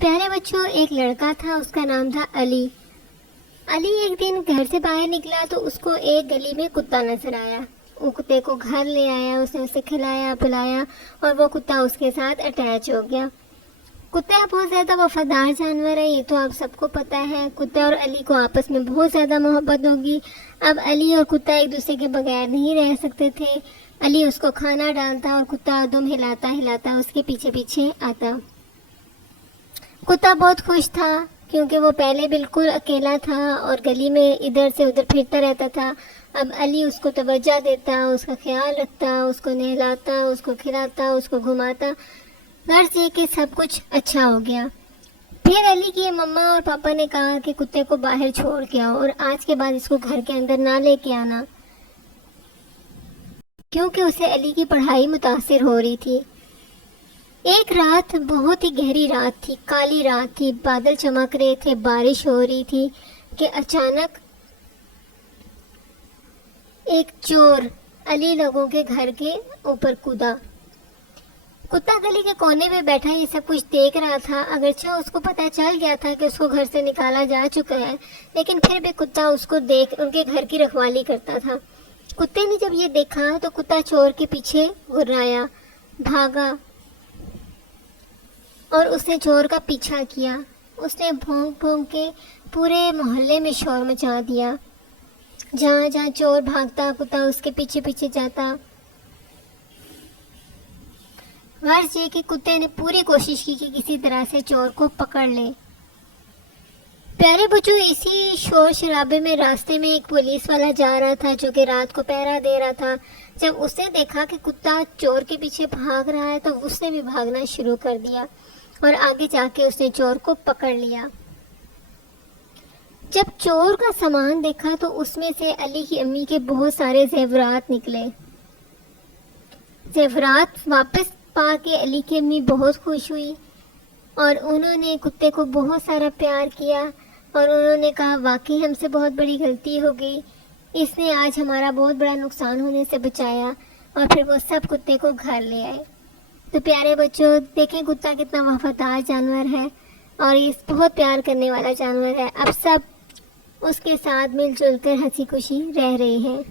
پیارے بچوں، ایک لڑکا تھا، اس کا نام تھا علی۔ علی ایک دن گھر سے باہر نکلا تو اس کو ایک گلی میں کتا نظر آیا۔ وہ کتے کو گھر لے آیا، اس نے اسے کھلایا پلایا اور وہ کتا اس کے ساتھ اٹیچ ہو گیا۔ کتا بہت زیادہ وفادار جانور ہے، یہ تو آپ سب کو پتہ ہے۔ کتا اور علی کو آپس میں بہت زیادہ محبت ہوگی۔ اب علی اور کتا ایک دوسرے کے بغیر نہیں رہ سکتے تھے۔ علی اس کو کھانا ڈالتا اور کتا دم ہلاتا ہلاتا اس کے پیچھے پیچھے آتا۔ کتا بہت خوش تھا کیونکہ وہ پہلے بالکل اکیلا تھا اور گلی میں ادھر سے ادھر پھرتا رہتا تھا۔ اب علی اس کو توجہ دیتا، اس کا خیال رکھتا، اس کو نہلاتا، اس کو کھلاتا، اس کو گھماتا۔ غرض یہ کہ سب کچھ اچھا ہو گیا۔ پھر علی کی مما اور پاپا نے کہا کہ کتے کو باہر چھوڑ کے آؤ اور آج کے بعد اس کو گھر کے اندر نہ لے کے آنا، کیونکہ اسے علی کی پڑھائی متاثر ہو رہی تھی۔ ایک رات، بہت ہی گہری رات تھی، کالی رات تھی، بادل چمک رہے تھے، بارش ہو رہی تھی کہ اچانک ایک چور علی لوگوں کے گھر کے اوپر کودا۔ کتا گلی کے کونے میں بیٹھا یہ سب کچھ دیکھ رہا تھا، اگرچہ اس کو پتہ چل گیا تھا کہ اس کو گھر سے نکالا جا چکا ہے، لیکن پھر بھی کتا اس کو دیکھ ان کے گھر کی رکھوالی کرتا تھا۔ کتے نے جب یہ دیکھا تو کتا چور کے پیچھے گھرایا، بھاگا اور اس نے چور کا پیچھا کیا۔ اس نے بھونک بھونک کے پورے محلے میں شور مچا دیا۔ جہاں جہاں چور بھاگتا کتا اس کے پیچھے پیچھے جاتا۔ غرض یہ کہ کتے نے پوری کوشش کی کہ کسی طرح سے چور کو پکڑ لے۔ پیارے بچوں، اسی شور شرابے میں راستے میں ایک پولیس والا جا رہا تھا جو کہ رات کو پہرا دے رہا تھا۔ جب اس نے دیکھا کہ کتا چور کے پیچھے بھاگ رہا ہے تو اس نے بھی بھاگنا شروع کر دیا اور آگے جا کے اس نے چور کو پکڑ لیا۔ جب چور کا سامان دیکھا تو اس میں سے علی کی امی کے بہت سارے زیورات نکلے۔ زیورات واپس پا کے علی کی امی بہت خوش ہوئی اور انہوں نے کتے کو بہت سارا پیار کیا اور انہوں نے کہا واقعی ہم سے بہت بڑی غلطی ہو گئی، اس نے آج ہمارا بہت بڑا نقصان ہونے سے بچایا، اور پھر وہ سب کتے کو گھر لے آئے۔ تو پیارے بچوں، دیکھیں کتا کتنا وفادار جانور ہے اور یہ بہت پیار کرنے والا جانور ہے۔ اب سب اس کے ساتھ مل جل کر ہنسی خوشی رہ رہے ہیں۔